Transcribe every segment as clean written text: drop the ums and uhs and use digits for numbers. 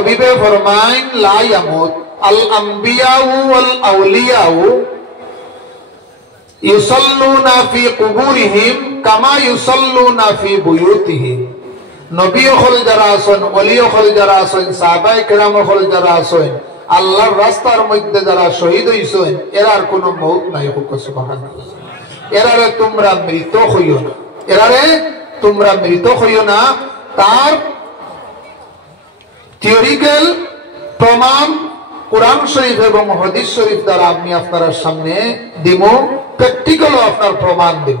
হবিবে ফরমাইন লা ইয়ামুত আল আম্বিয়াউ ওয়াল আউলিয়াউ ইউসাল্লুনা ফি কুবুরিহিম কামা ইউসাল্লুনা ফি বুয়ুতিহিম। নবী হল যারা আছেন, ওলি হল যারা আছেন, সাহাবায়ে কেরাম হল যারা আছেন, আল্লাহর রাস্তার মধ্যে যারা শহীদ হইছেন, এরার কোনো মউত নাই। সুবহানাল্লাহ। এরারে তোমরা মৃত হইও না, এরারে তোমরা মৃত হইও না। তার থিওরিক্যাল প্রমাণ কোরআন শরীফ এবং হাদিস শরীফ দ্বারা আমি আপনার সামনে দিব, প্র্যাকটিক্যালও আপনার প্রমাণ দেব।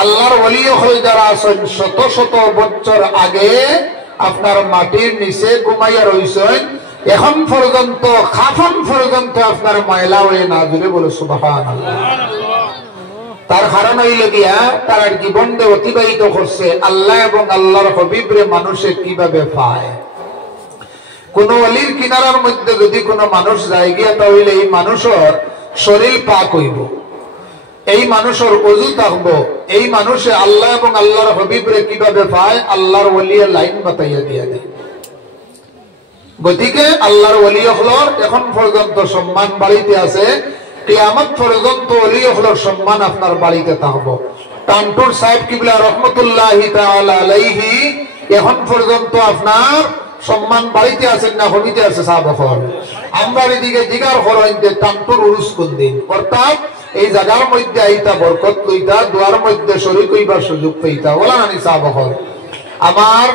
আল্লাহর ওলি হয়ে যারা আছেন শত শত বছর আগে আপনার মাটির নিচে ঘুমাইয়া রইছেন, এখন পর্যন্ত খাফন পর্যন্ত আপনার ময়লা হয়ে না জুড়ে বলে সুবহানাল্লাহ। তার কারণ হইল গিয়া তার জীবন অতিবাহিত করছে আল্লাহ এবং আল্লাহর হবিবরে মানুষে কিভাবে পায়। কোন অলির কিনারার মধ্যে যদি কোন মানুষ যায় গিয়া, তাহলে এই মানুষের শরীর পাক হইব, এই মানুষের অজু থাকবো, এই মানুষে আল্লাহ এবং আল্লাহর হবিবরে কিভাবে পায় আল্লাহর ওলিয়া লাইন বাতাইয়া দিয়া দেয়। গতিকে আল্লাহর ওলি হলর এখন পর্যন্ত সম্মান বাড়িতে আছে, কিয়ামত পর্যন্ত ওলি হলর সম্মান আপনার বাড়িতে থাকবো। টানটুর সাহেব কিবলা রহমতুল্লাহি তাআলা আলাইহি এখন পর্যন্ত আপনার সম্মান বাড়িতে আছেন না হবিতে আছে সাহাবা। আমরা এদিকে জিগার হরইতে টানটুর উরুস কোন দিন, অর্থাৎ এই জায়গার মধ্যে আইতা বরকত লইতা, দুয়ার মধ্যে শরীক হইবার সুযোগ পাইতা। ওলা নানি সাহাবা। আমার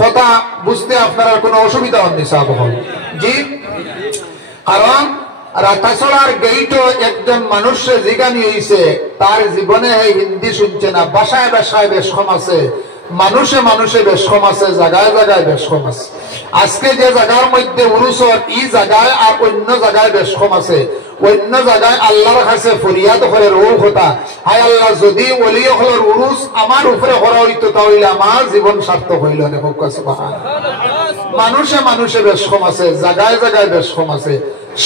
কথা বুঝতে আপনার কোনো অসুবিধা হননি সাহাবা? জি, কারণ রাতাছড়ার গেইটও একজন মানুষের জিগানি হইছে, তার জীবনে হিন্দি শুনছে না, বাসায় বাসায় বেশ কম আছে, মানুষে মানুষে বেশ কম আছে, জায়গায় জায়গায় বেশ কম আছে। আজকে যে জায়গার মধ্যে উরুসর ই জায়গায় আর অন্য জায়গায় বেশ কম আছে, অন্য জায়গায় আল্লাহর কাছে ফরিয়াদ করে রৌ কথা, হায় আল্লাহ যদি ওলি হলর উরুস আমার উপরে করা হইতো তাহলে আমার জীবন সার্থক হইল না। মানুষে মানুষে বেশ কম আছে, জায়গায় জায়গায় বেশ কম আছে,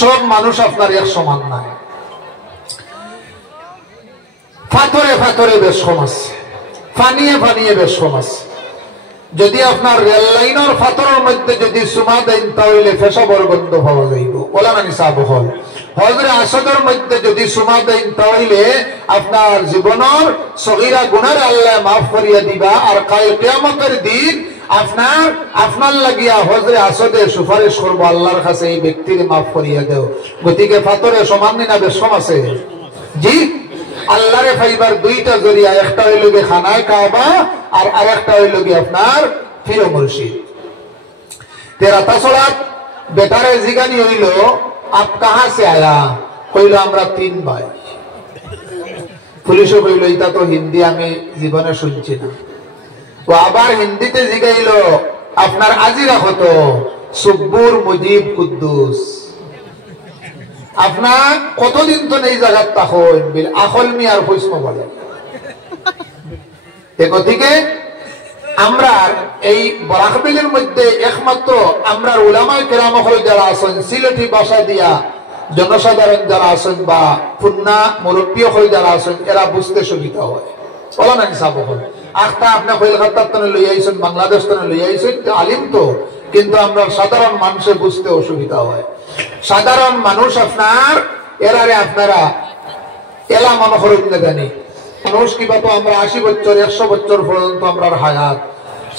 সব মানুষ আপনার এক সমান নাই। ফাতরে ফাতরে বেশ কম আছে, ফানিয়ে ফানিয়ে বেশ কম আছে। যদি আপনার রেল লাইনের ফাতরের মধ্যে যদি সুমা দেন তাহলে পেশাবর গন্ধ পাওয়া যাইব। ওলা নানি সাহেব হল হজরে আসদের মধ্যে যদি সুমা দেন তাহলে আপনার জীবনের সগীরা গুনার আল্লাহ মাফ করিয়া দিবা, আর কাল কিয়ামতের দিন আপনার লাগিয়া হজরে আসদে সুপারিশ করবো আল্লাহর কাছে এই ব্যক্তির মাফ করিয়া দেও। গতিকে ফাতরে সমান না বেশ কম আছে। জি, আল্লাহরে ফাইবার দুইটা জরিয়া, একটা হইল গিয়ে খানায় কাবা আর আরেকটা হইল গিয়ে আপনার ফির মুর্শিদ। তেরা তাছাড়া বেটারে জিগানি হইল আপ কাহা সে আয়া, কইল আমরা 3 ভাই। পুলিশও কইল এটা তো হিন্দি আমি জীবনে শুনছি না। ও আবার হিন্দিতে জিগাইল আপনার আজিরা হতো সুব্বুর মুজিব কুদ্দুস, আপনার কতদিন তো এই জায়গার তখন আখল মি আর প্রশ্ন বলে। গতিকে আমরা এই বরাকবিলের মধ্যে একমাত্র আমরা উলামায়ে কেরাম হল যারা আছেন, সিলেটি ভাষা দিয়া জনসাধারণ যারা আছেন বা পুন্না মুরব্বী হল যারা আছেন, এরা বুঝতে সুবিধা হয়। বলা না হিসাব হল আখটা আপনার কলকাতার তনে লই আইছেন, বাংলাদেশ তনে লই আইছেন, আলিম তো, কিন্তু আমরা সাধারণ মানুষের বুঝতে অসুবিধা হয়। সাধারণ মানুষ আপনার এরারে আপনারা এলা মনে করেন না জানি মানুষ কিবা তো আমরা 80 বছর 100 বছর পর্যন্ত আমরা হায়াত।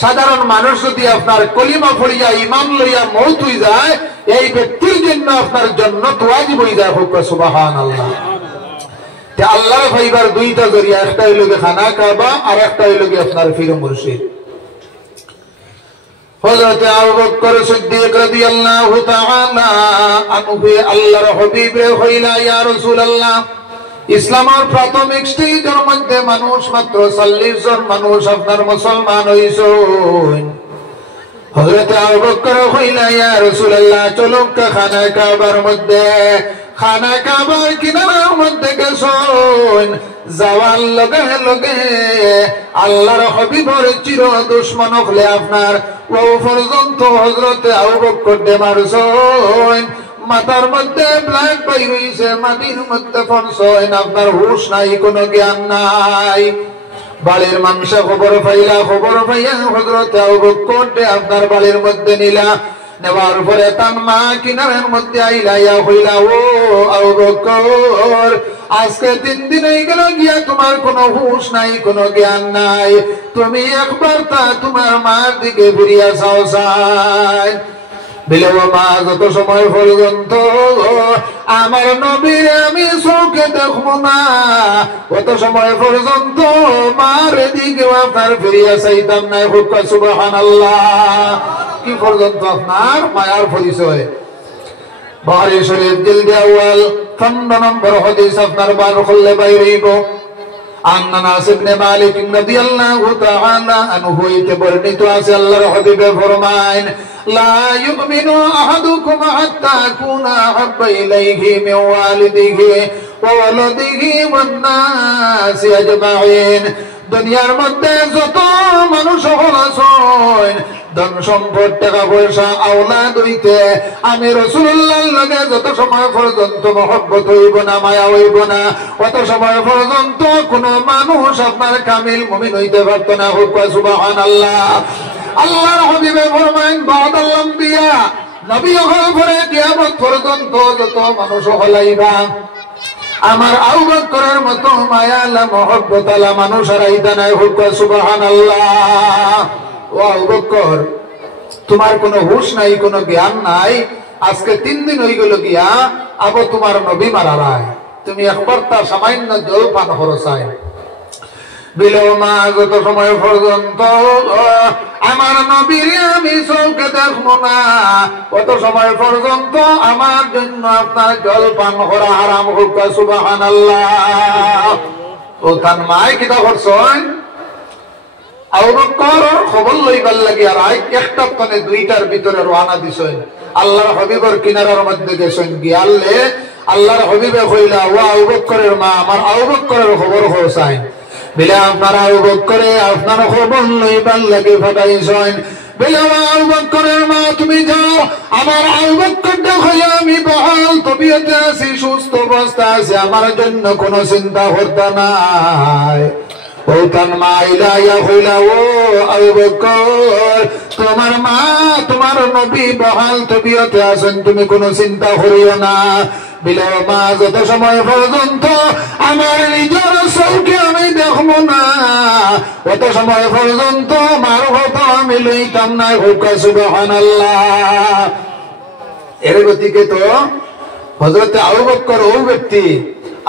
সাধারণ মানুষ যদি আপনার কলিমা পড়িয়া ইমান লইয়া মৌত হয়ে যায়, এই ব্যক্তির জন্য আপনার জান্নাত ওয়াজিব হয়ে যায়। হোক সুবহানাল্লাহ। তে আল্লাহ ভাইবার দুইটা জরিয়া, একটা হইল গিয়ে খানা কাবা আর একটা হইল গিয়ে আপনার ফির মুর্শিদ। হযরত আবু বকর সিদ্দিক রাদিয়াল্লাহু তাআলা আনহু আল্লাহর হাবিব হইলা ইয়া রাসূলুল্লাহ, ইসলামের প্রাথমিক স্টেজের মধ্যে মানুষ মাত্র 40 জন মানুষ আপনার মুসলমান হইছেন। হযরত আবু বকর হইলা ইয়া রাসূলুল্লাহ, চলো খানা কাবার মধ্যে, খানা কাবার কিনারার মধ্যে গেছেন। যাওয়ার লগে লগে আল্লাহর হাবিবের চির দুশমন হলে আপনার ও পর্যন্ত হযরত আবু বকর দে মারছেন। মাথার মধ্যে ব্ল্যাক পাই হইছে, মাটির মধ্যে পড়ছেন, আপনার হুঁশ নাই, কোনো জ্ঞান নাই। বাড়ির মানুষে খবর পাইয়া হযরত আবু বকর আপনার বাড়ির মধ্যে নিলা। নেওয়ার পরে তার মা কিনারের মধ্যে আইলাইয়া হইলা, ও আবু বকর, আজকে 3 দিন হয়ে গেল গিয়া তোমার কোনো হুঁশ নাই, কোনো জ্ঞান নাই, তুমি একবার তা তোমার মার দিকে ফিরিয়া চাও চাই। বিলেও মা যত সময় পর্যন্ত আমার নবীর আমি চোখে দেখবো না, কত সময় পর্যন্ত মার দিকে আপনার ফিরিয়া চাইতাম না। সুবহানাল্লাহ। কি পর্যন্ত? আপনার মায়ার পরিচয়। বুখারী শরীফ জিলদ আউয়াল 15 নম্বর হাদিস আপনার বার করলে বাইরেইব। আনাস ইবনে মালিক রাদিয়াল্লাহু তাআলা আনহু হইতে বর্ণিত আছে, আল্লাহর হাবিবে ফরমায়েন, লা ইউমিনু আহাদুকুম হাত্তা কুনা আহাব্বা ইলাইহি মিন ওয়ালিদিহি ওয়া ওয়ালাদিহি ওয়ান নাসি আজমাইন। দুনিয়ার মধ্যে যত মানুষ আছেন, ধন সম্পদ, টাকা পয়সা, আওলাদ হইতে আমি রাসূলুল্লাহর লগে যত সময় পর্যন্ত মহব্বত হইব না, মায়া হইব না, অত সময় পর্যন্ত কোন মানুষ আপনার কামিল মুমিন হইতে পারত না। সুবহানাল্লাহ। আল্লাহর হাবিবে ফরমায়েন, বাদাল আম্বিয়া, নবী হওয়ার পরে কিয়ামত পর্যন্ত যত মানুষ হলাইবা আমার আবু বকরের মতো মায়া আলা মহব্বত আলা মানুষ আর আইতা নাই। সুবহানাল্লাহ। ও আবু বকর, তোমার কোনো হুঁশ নাই, কোনো জ্ঞান নাই, আজকে 3 দিন হয়ে গেল গিয়া আবু তোমার নবী মারা রায়, তুমি একবার তার সামান্য জল পান খরচাই। বিলেও মা যত সময় পর্যন্ত আমার নবীর আমি চোখে দেখবো না, কত সময় পর্যন্ত আমার জন্য আপনার জল পান করা হারাম হোক। সুবহানাল্লাহ। ও তার মায় কিতা করছেন? আবু বকর খবর লইবার লাগি আর একটা পানে 2টার ভিতরে রওনা দিছেন, আল্লাহর হাবিবের কিনারার মধ্যে গেছেন। গিয়ালে আল্লাহর হাবিবে কইলা, ও আবু বকরের মা, আমার আবু বকরের খবর হইছাই বলে আপনার আবু বকরে আপনার খবর লইবার লাগি ফাটাইছেন। বলে আবু বকরের মা, তুমি যাও, আমার আবু বকরটা হইয়া আমি বহাল তবিয়তে আছি, সুস্থ অবস্থা আছে, আমার জন্য কোনো চিন্তা করতে নাই। ওখান মা ইলাইয়া হইলা, ও আবু বকর, তোমার মা তোমার নবী বহাল তবিয়তে আছেন, তুমি কোনো চিন্তা করিও না। বিলেও মা যত সময় পর্যন্ত আমার নিজের চৌকে আমি দেখবো না, কত সময় পর্যন্ত মার কথা আমি লইতাম না। সুবহানাল্লাহ। এর গতিকে তো হযরত আবু বকর ও ব্যক্তি,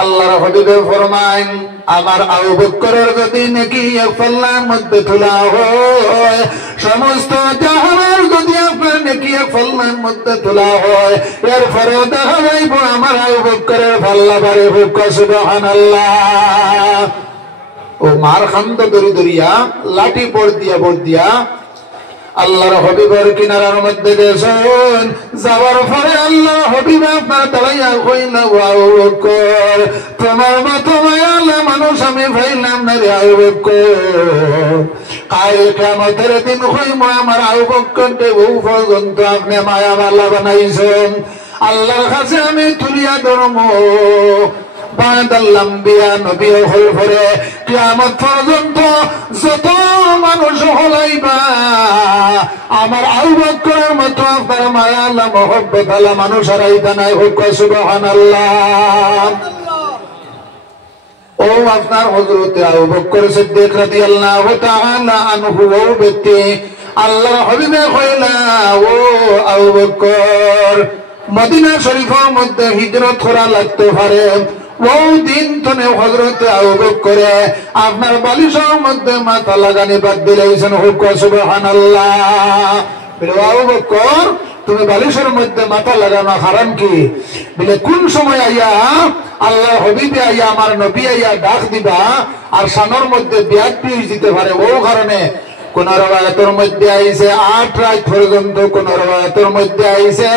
আল্লাহর হাবিবে ফরমায়েন, আমার আবু বকরের যদি নাকি এক পাল্লার মধ্যে তোলা হয়, সমস্ত জাহানের যদি আপনার নাকি এক পাল্লার মধ্যে তোলা হয়, এরপরেও দেখা যাইব আমার আবু বকরের পাল্লা বাড়ে হোক। সুবহানাল্লাহ। ও মার খান্দ দরি দরিয়া লাঠি পড় দিয়া আল্লাহর হাবিবের কিনারার মধ্যে গেছেন। যাওয়ার পরে আল্লাহর হাবিব আপনার দাঁড়াইয়া কইলা, আবু বকর, তোমার মতো মায়ালা মানুষ আমি পাইলাম না রে আবু বকর। কাল কিয়ামতের দিন হইব আমার আবু বকরকে বহু পর্যন্ত আপনি মায়াওয়ালা বানাইছেন, আল্লাহর কাছে আমি তুলিয়া ধরবো। বাদাল আম্বিয়া, নবী হল পরে কিয়ামত পর্যন্ত যত মানুষ হলাইবা আমার আবু বকরের মতো আপনার মায়া আলা মহব্বত আলা মানুষ আর আইতা নাই। হোক। সুবহানাল্লাহ। ও আপনার হযরত আবু বকর সিদ্দিক রাদিয়াল্লাহু তাআলা আনহু ও ব্যক্তি, আল্লাহর হাবিবে কইলা, ও আবু বকর, মদিনা শরীফের মধ্যে হিজরত করা লাগতে পারে, বহু দিন তনে হযরত আবু বকর আপনার বালিশের মধ্যে মাথা লাগানি বাদ দিলেছেন। হোক। সুবহানাল্লাহ। আবু বকর, তুমি বালিশের মধ্যে মাথা লাগানো হারাম কি? বলে কোন সময় আইয়া আল্লাহ হাবিবে আইয়া আমার নবী আইয়া ডাক দিবা আর সানোর মধ্যে ব্যাগ পিস দিতে পারে। ও কারণে কোন রওয়ায়াতের মধ্যে আইছে 8 রাত পর্যন্ত, কোন রওয়ায়াতের মধ্যে আইছে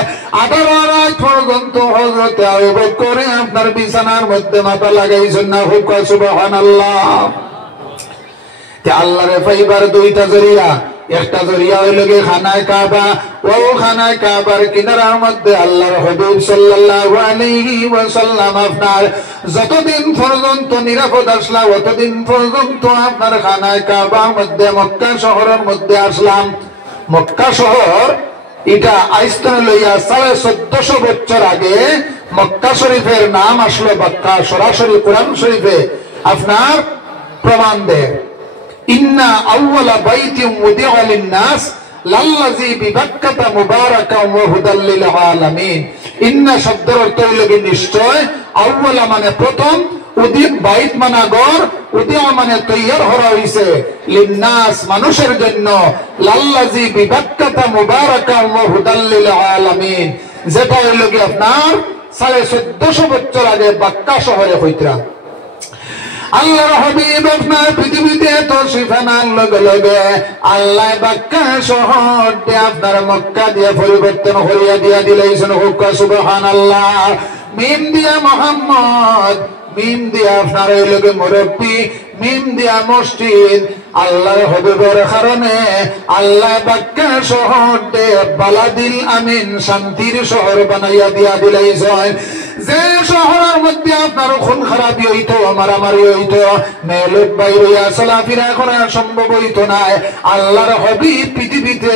18 রাত পর্যন্ত হযরত আবু বকর আপনার বিছানার মধ্যে মাথা লাগাইছেন না। হোক। সুবহানাল্লাহ। তে আল্লাহরে পাইবার 2টা জরিয়া, একটা জরিয়া হইল গিয়ে খানায় কাবা, ও খানায় কাবার কিনারার মধ্যে আল্লাহর হাবিব সাল্লাল্লাহু আলাইহি ওয়াসাল্লাম আপনার যতদিন পর্যন্ত নিরাপদ আসলাম, ততদিন পর্যন্ত আপনার খানায় কাবার মধ্যে মক্কা শহরের মধ্যে আসলাম। মক্কা শহর এটা আইস্তন লইয়া 1450 বছর আগে মক্কা শরীফের নাম আসলো মক্কা, সরাসরি কোরআন শরীফে আপনার প্রমাণ দেয়। ইন্না আউওয়ালা বাইতিন উদিআ লিন-নাস লাল্লাযী বিবাক্কাতা মুবারাকান ওয়া হুদাল লিল আলামিন। ইন্না শব্দের অর্থ হইল নিশ্চয়, আউওয়ালা মানে প্রথম, উদিন বাইত মানে ঘর, উদিআ মানে তৈয়ার করা হইছে, লিন-নাস মানুষের জন্য, লাল্লাযী বিবাক্কাতা মুবারাকান ওয়া হুদাল লিল আলামিন, যেটা হইল কি আপনার 1450 বছর আগে মক্কা শহরে হইতরা। আল্লাহর হাবিব আপনার পৃথিবীতে এত শিফানার লগে লগে আল্লাহ মক্কা শহর আপনার মক্কা দিয়ে পরিবর্তন করিয়া দিয়া দিলেন। হুক্কা সুবহানাল্লাহ। মিম দিয়া মোহাম্মদ, মিম দিয়া আপনার এই লগে মুরব্বী, মিম দিয়া মসজিদ। আল্লাহর হাবিবের কারণে আল্লাহ মক্কা শহরকে বালাদিল আমিন, শান্তির শহর বানাইয়া দিয়া দিলেন। যে শহরের মধ্যে আপনার খুন খারাপি হইতো, মারামারি হইতো, মেয়েলোক বাইরে চলাফেরা করা সম্ভব হইতো না, আল্লাহর হাবিব পৃথিবীতে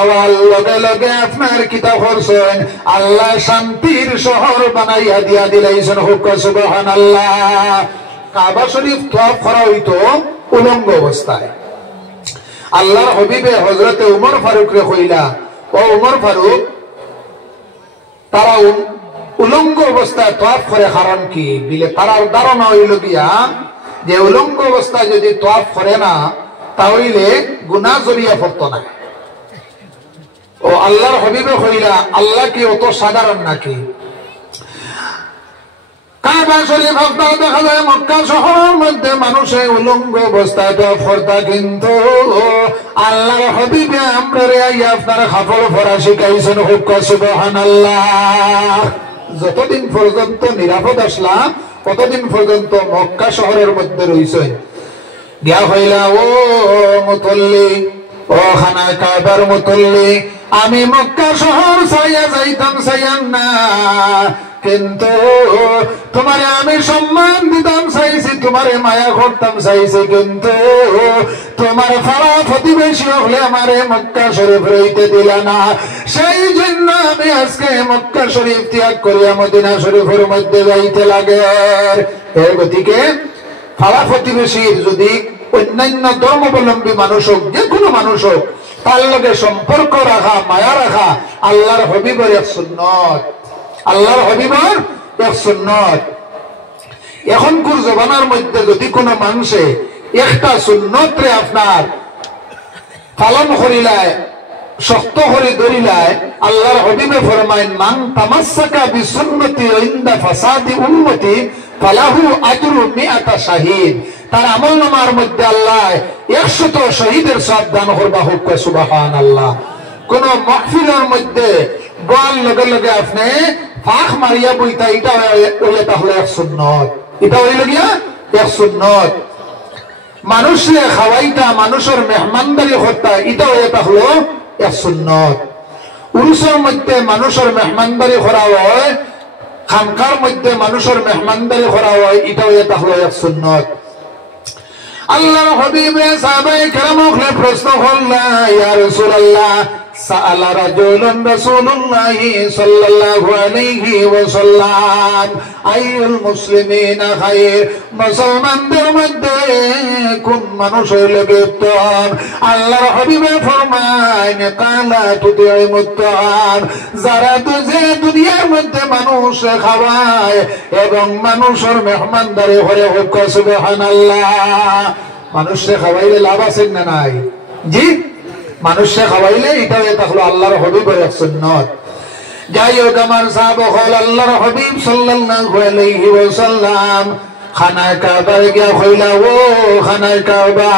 আওয়াল লগে লগে আপনার কিতাব করছেন, আল্লাহ শান্তির শহর বানাইয়া দিয়া দিলেন। হুক্কা সুবহানাল্লাহ। কাবা শরীফ তওয়াফ করা হইতো উলঙ্গ অবস্থায়। আল্লাহর হাবিবে হযরতে উমর ফারুক রে কইলা, ও উমর ফারুক, তারা উলঙ্গ অবস্থায় তওয়াফ করে কারণ কি? বিলে তার ধারণা হইল গিয়া যে উলঙ্গ অবস্থায় যদি তওয়াফ করে না তাহলে গুনাহ জড়িয়ে পড়তো না। ও আল্লাহর হাবিবে কইলা, আল্লাহ কি অত সাধারণ নাকি? কাবা শরীফ আপনার দেখা যায় মক্কা শহরের মধ্যে মানুষে উলঙ্গ অবস্থায় তওয়াফ করতা, কিন্তু আল্লাহর হাবিবে আমরারে আইয়া আপনার কাপড় পরা শিখাইছেন। হুক্কা সুবহানাল্লাহ। যতদিন পর্যন্ত নিরাপদ আসলাম ততদিন পর্যন্ত মক্কা শহরের মধ্যে রইছে। গিয়া হইলা, ও মুতল্লি, ও খানায় কাবার মুতল্লি, আমি মক্কা শহর ছাইয়া যাইতাম চাইয়ান না, কিন্তু তোমারে আমি সম্মান দিতাম চাইছি, তোমারে মায়া করতাম চাইছি, কিন্তু তোমার পাড়া প্রতিবেশী হলে আমারে মক্কা শরীফ রইতে দিলা না। সেই জন্য আমি আজকে মক্কা শরীফ ত্যাগ করিয়া মদিনা শরীফের মধ্যে যাইতে লাগে। এর গতিকে পাড়া প্রতিবেশীর যদি অন্যান্য ধর্মাবলম্বী মানুষ হোক, যে কোনো মানুষ হোক, তার লগে সম্পর্ক রাখা, মায়া রাখা আল্লাহর হাবিবের এক সুন্নত, আল্লাহর হাবিবের এক সুন্নত। এখনকার জমানার মধ্যে যদি কোনো মানুষে একটা সুন্নত রে আপনার পালন করিলায়, শক্ত করে ধরিলায়, আল্লাহর হাবিবে ফরমায়েন, মান তামাসসাকা বিসুন্নতি ইনদা ফাসাদি উম্মতি ফালাহু আজরু মিআতা শাহীদ। তার আমলনামার মধ্যে আল্লাহ 100 শহীদের সওয়াব দান করবা। হুক্কা সুবহানাল্লাহ। কোন মাহফিলের মধ্যে বল লগে লগে আপনি ফাঁক মারিয়া বইতা, এটা হইলে তাহলে এক সুন্নত, এটা হইল গিয়া এক সুন্নত। মানুষে খাওয়াইতা, মানুষের মেহমানদারি করতা, এটা হইলে তাহলে এক সুন্নত। উরুসের মধ্যে মানুষের মেহমানদারি করা হয়, খানকার মধ্যে মানুষের মেহমানদারি করা হয়, এটা হইলে তাহলে এক সুন্নত। আল্লাহর হাবিবে সাহাবায়ে কেরামকে প্রশ্ন করলা, ইয়া রাসূলুল্লাহ, সাআলা রাজুলুন রাসূলুল্লাহি সাল্লাল্লাহু আলাইহি ওয়াসাল্লাম, আইয়ুল মুসলিমিনা খায়র, মুসলমানদের মধ্যে কোন মানুষ হইলে উত্তম? আল্লাহর হাবিবে ফরমায়, কালা তুতিমুত তাআম, যারা যে দুনিয়ার মধ্যে মানুষ খাওয়ায় এবং মানুষের মেহমানদারি করে। হুক্কা সুবহানাল্লাহ। মানুষে খাওয়াইলে লাভ আছে না নাই? জি, মানুষে খাওয়াইলে এটা হয়ে থাকলো আল্লাহর হাবিবের এক সুন্নত। যাই হোক, আমার সাহাবা হল আল্লাহর হাবিব সাল্লাল্লাহু আলাইহি ওয়াসাল্লাম খানায় কাবার গিয়া কইলা, ও খানায় কাবা,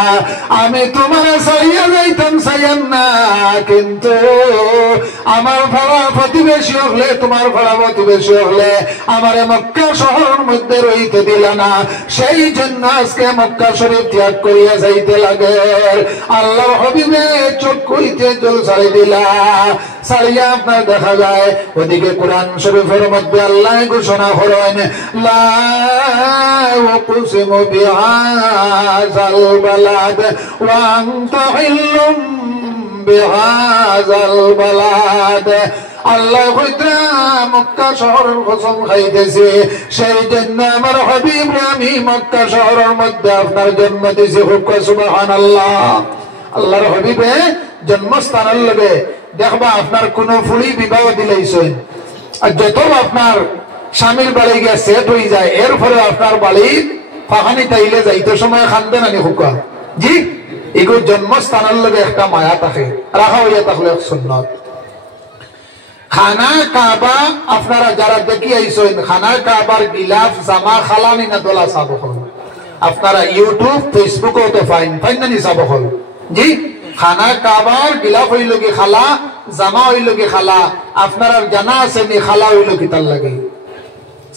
আমি তোমার চাইয়া যাইতাম চাইয়ান না, কিন্তু আমার পাড়া প্রতিবেশী হলে, তোমার পাড়া প্রতিবেশী হলে আমারে মক্কা শহরের মধ্যে রইতে দিলা না, সেই জন্য আজকে মক্কা শরীফ ত্যাগ করিয়া যাইতে লাগে। আল্লাহর হাবিবে চোখ কইতে জল ছাড়ি দিলা, ছাড়িয়া আপনার দেখা যায় ওদিকে কোরআন শরীফের মধ্যে আল্লাহ ঘোষণা করেন, লা উকসিমু বিহাযাল বালাদ ওয়া আনতা হিল্লুম বিহাযাল বালাদ আল্লাহ কইতা মক্কা শহরের কসম খাইতেছে সেই জন্য আমার হাবিব আমি মক্কা শহরের মধ্যে আপনার জন্ম দিয়েছি হুক সুবহানাল্লাহ আল্লাহর হাবিবে জন্মস্থানের লগে দেখবা আপনার কোন ফুলি বিবাহ দিলাইছেন আর যত আপনার স্বামীর বাড়ি গিয়ে সেট হয়ে যায় এরপরে আপনার বাড়ি ফাহানি তাইলে যাইতে সময় খান্দে নানি হুকা জি এগুলো জন্মস্থানের লগে একটা মায়া থাকে রাখা হইয়া থাকলে সুন্নত খানা কাবা আপনারা যারা দেখি আইছেন খানা কাবার গিলাফ জামা খালানি না দোলা সাব হল আপনারা ইউটিউব ফেসবুকও তো ফাইন না নি সাব হল জি খানা কাবার গিলাফ হইল কি খালা জামা হইল কি খালা আপনারা জানা আছে নি খালা হইল কি তার লাগে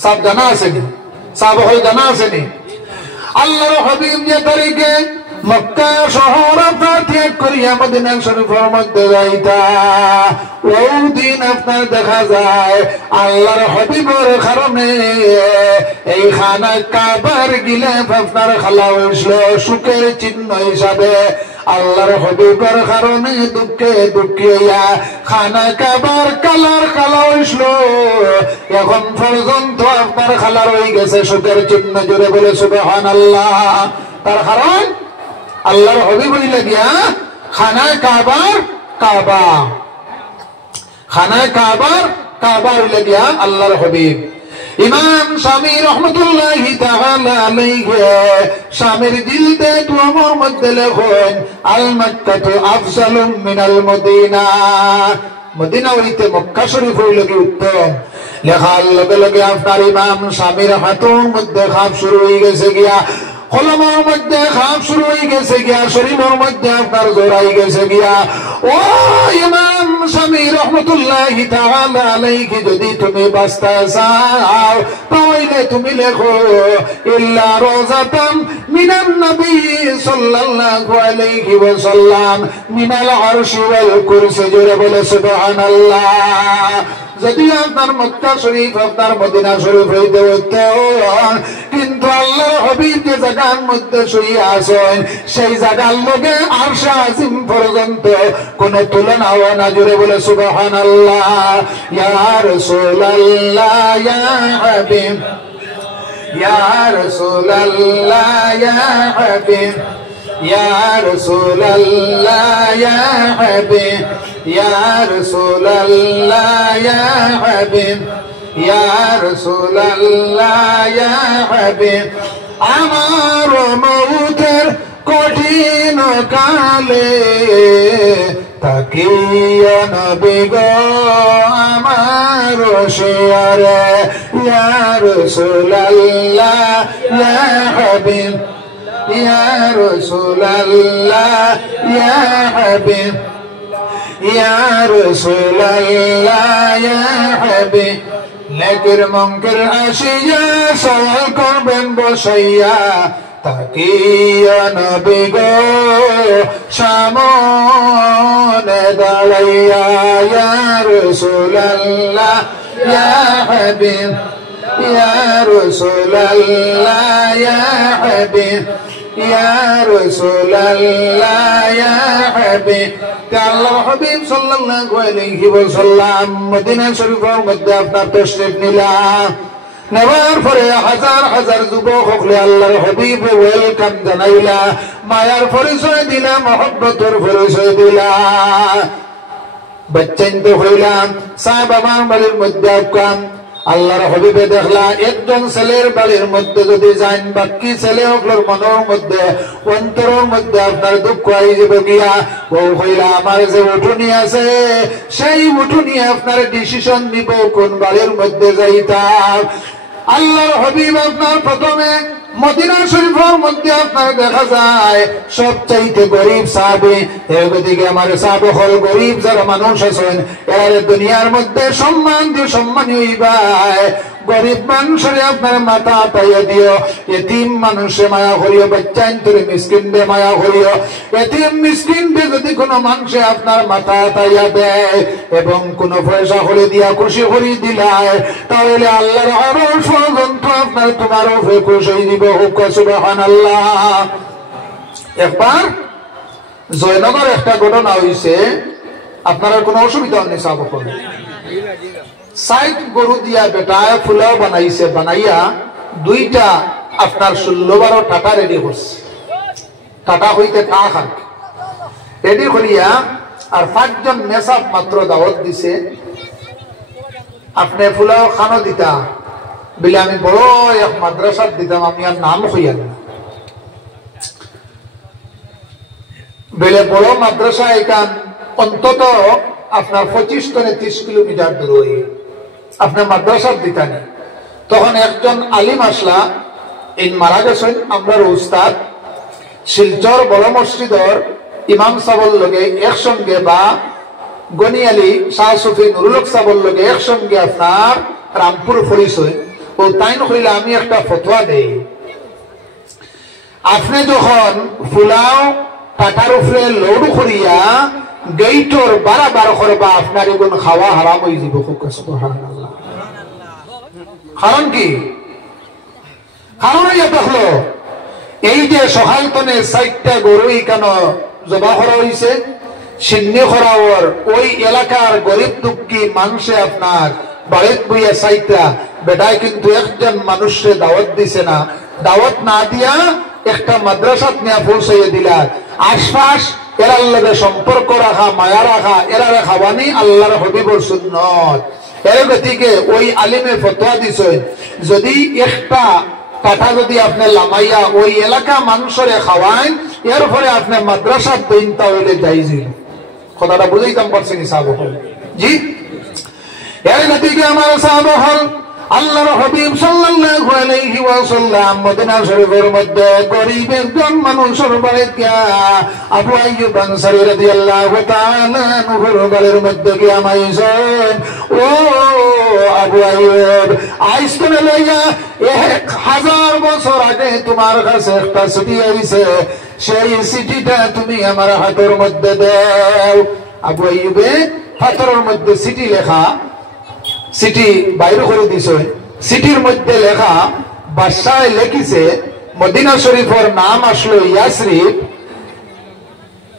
সব জানা আছে নি সব হল জানা আছে নি আল্লাহর হাবিব যে তারিখে মক্কা শহর আপনার ত্যাগ করিয়া মদিনা শরীফের মধ্যে যাইতা ওই দিন আপনার দেখা যায় আল্লাহর হাবিবের কারণে এই খানা কাবার গিলাফ আপনার খালা হইছিল সুখের চিহ্ন হিসাবে আল্লাহর হাবিবের কারণে দুঃখে দুঃখিয়া খানা কাবার কালার খালা হইছিল এখন পর্যন্ত আপনার খালার হয়ে গেছে সুখের চিহ্ন জুড়ে বলে সুবহানাল্লাহ তার কারণ আল্লাহর হাবিব হইলা গিয়া খানা কাবার কাবা খানা কাবার কাবা হইলা গিয়া আল্লাহর হাবিব ইমাম শামী রাহমাতুল্লাহি তাআলা আলাইহি শামের জিলদে তুমার মধ্যে লেখেন আল মক্কাতু আফজালু মিনাল মদিনা মদিনা হইতে মক্কা শরীফ হইল কি উত্তম লেখার লগে লগে আপনার ইমাম শামীর হাতের মধ্যে খাপ শুরু হয়ে গেছে গিয়া কলমের মধ্যে খাপ শুরু হয়ে গেছে গিয়া শরীরের মধ্যে আপনার জোড়াই গেছে গিয়া ও ইমাম শামী রাহমাতুল্লাহি তাআলা আলাইহি যদি তুমি বাঁচতে চাও তাহলে তুমি লেখো ইল্লা রাযাতাম মিনান নবী সাল্লাল্লাহু আলাইহি ওয়াসাল্লাম মিনাল আরশি ওয়াল কুরসি জোরে বলে সুবহানাল্লাহ যদি আপনার মক্কা শরীফ আপনার মদিনা শরীফ হইতে হতো কিন্তু আল্লাহর হাবিব যে জায়গার মধ্যে শুয়ে আছেন সেই জায়গার লগে আরশ আজিম পর্যন্ত কোন তুলনা হয় না জোরে বলে সুবহানাল্লাহ ইয়া রাসূলুল্লাহ ইয়া হাবিব ইয়া রাসূলুল্লাহ ইয়া হাবিব ইয়া রাসূলুল্লাহ ইয়া হাবিব ইয়া রাসূলুল্লাহ ইয়া হাবিব ইয়া রাসূলুল্লাহ ইয়া হাবিব আমার মউতের কঠিন কালে তাকিয়া নবী গো আমার শিয়ারে ইয়া রাসূলুল্লাহ ইয়া হাবিব ইয়া রাসূলুল্লাহ ইয়া হাবিব ইয়া রাসূলুল্লাহ ইয়া হাবিব নেকির মুনকির আসিয়া সওয়াল করবেন বসাইয়া তাকিয়া নবী গো সামনে দাঁড়াইয়া ইয়া রাসূলুল্লাহ ইয়া হাবিব ইয়া রাসূলুল্লাহ ইয়া হাবিব ইয়া রাসূলুল্লাহ ইয়া হাবিব আল্লাহর হাবিব সাল্লাল্লাহু আলাইহি ওয়াসাল্লাম মদিনা শরীফের মধ্যে আপনার তাশরীফ নিলা নেওয়ার পরে হাজার হাজার যুবক হলে আল্লাহর হাবিব ওয়েলকাম জানাইলা মায়ার পরিচয় দিলা মহব্বতের পরিচয় দিলা বাচ্চাইন তো হইলাম সাহেব আমার বাড়ির মধ্যে আকাম আল্লাহর হাবিবে দেখলা একজন ছেলের বাড়ির মধ্যে যদি যান বাকি ছেলে হকলের মনের মধ্যে অন্তরের মধ্যে আপনার দুঃখ আই যাবে গিয়া ও হইলা আমার যে উঠুনি আছে সেই উঠুনি আপনার ডিসিশন নিব কোন বাড়ির মধ্যে যাইতাম আল্লাহর হাবিব আপনার প্রথমে মদিনা শরীফের মধ্যে আপনার দেখা যায় সবচাইতে গরিব সাহাবী এদিকে আমার সাহাবা হল গরিব যারা মানুষ আছেন এর দুনিয়ার মধ্যে সম্মান দিয়ে সম্মানী হইবাই গরিব মানুষের আপনার মাথা পাইয়া দিও এতিম মানুষে মায়া করিও বাচ্চাইন তোরে মিসকিন দে মায়া করিও এতিম মিসকিন দে যদি কোনো মানুষে আপনার মাথা পাইয়া দেয় এবং কোনো পয়সা করে দিয়া খুশি করি দিলায় তাহলে আল্লাহর আরো ষড়যন্ত্র আপনার তোমার উপরে খুশি দিব হুক সুবহানাল্লাহ একবার জয়নগর একটা ঘটনা হয়েছে, আপনার কোনো অসুবিধা নেই সাহেব, সাইড গরু দিয়া বেটায় ফুলাও বানাইছে, বানাইয়া দুইটা আপনার 16-12 টাটা রেডি করছে, টাটা হইতে কাক আর রেডি করিয়া আর 5 জন মেসাব মাত্র দাওয়াত দিছে, আপনি ফুলাও খানো দিতা বলে আমি বড় এক মাদ্রাসার দিতাম, আমি আর নাম হইয়া না বলে বড় মাদ্রাসা এখান অন্তত আপনার 25-30 কিলোমিটার দূরে আপনার মাদ্রাসার দিতা নেই। তখন একজন আলিম আসলা, এই মারা গেছেন আমরা উস্তাদ, শিলচর বড় মসজিদর ইমাম সাহেবের লগে একসঙ্গে বা গনি আলী শাহ সুফি নুরুল হক সাহেবের লগে একসঙ্গে আপনার রামপুর পরিচয় ও তাই নইলে আমি একটা ফতোয়া দেই, আপনি যখন ফুলাও টাটার উপরে লোড করিয়া গেইটর বারবার করবা আপনার এগুন খাওয়া হারাম হয়ে যাব। সুবহানাল্লাহ। কারণ কি? কারণ এটা হলো এই যে সকাল তনে 4টা গরু কেন জবা করা হয়েছে, সিন্নি করাওয়ার ওই এলাকার গরিব দুঃখী মানুষে আপনার বাড়িত বইয়া 4টা বেটায় কিন্তু একজন মানুষে দাওয়াত দিছে না, দাওয়াত না দিয়া একটা মাদ্রাসাত নিয়ে পৌঁছাইয়া দিলার, আশপাশ এরার লগে সম্পর্ক রাখা, মায়া রাখা, এরারে খাওয়ানি আল্লাহর হবিবর সুন্নত। এর গতিকে ওই আলিমে ফতোয়া দিছেন, যদি একটা টাকা যদি আপনি লামাইয়া ওই এলাকা মানুষরে খাওয়ান, এর ফলে আপনি মাদ্রাসাত দিন তাহলে যাইজি। কথাটা বুঝাইতাম পারছেন সাহাব জি? এর গতিকে আমার সাহাব হল আল্লাহর হাবিব সাল্লাল্লাহু আলাইহি ওয়াসাল্লাম মদিনা শরীফের মধ্যে গরীব একজন মানুষের বাড়িতে আবু আইয়ুব আনসারী রাদিয়াল্লাহু তাআলা নূরের বাড়ির মধ্যে গিয়া মাইছেন, ও আবু আইয়ুব আইসনে লইয়া 1000 বছর আগে তোমার কাছে একটা চিঠি আইছে, সেই চিঠিটা তুমি আমার হাতের মধ্যে দাও। আবু আইয়ুবে পাথরের মধ্যে চিঠি লেখা, চিঠি বাইরে করে দিছে, চিঠির মধ্যে লেখা বাদশাহ লিখিছে মদিনা শরীফের নাম আসলো ইয়াসরিব,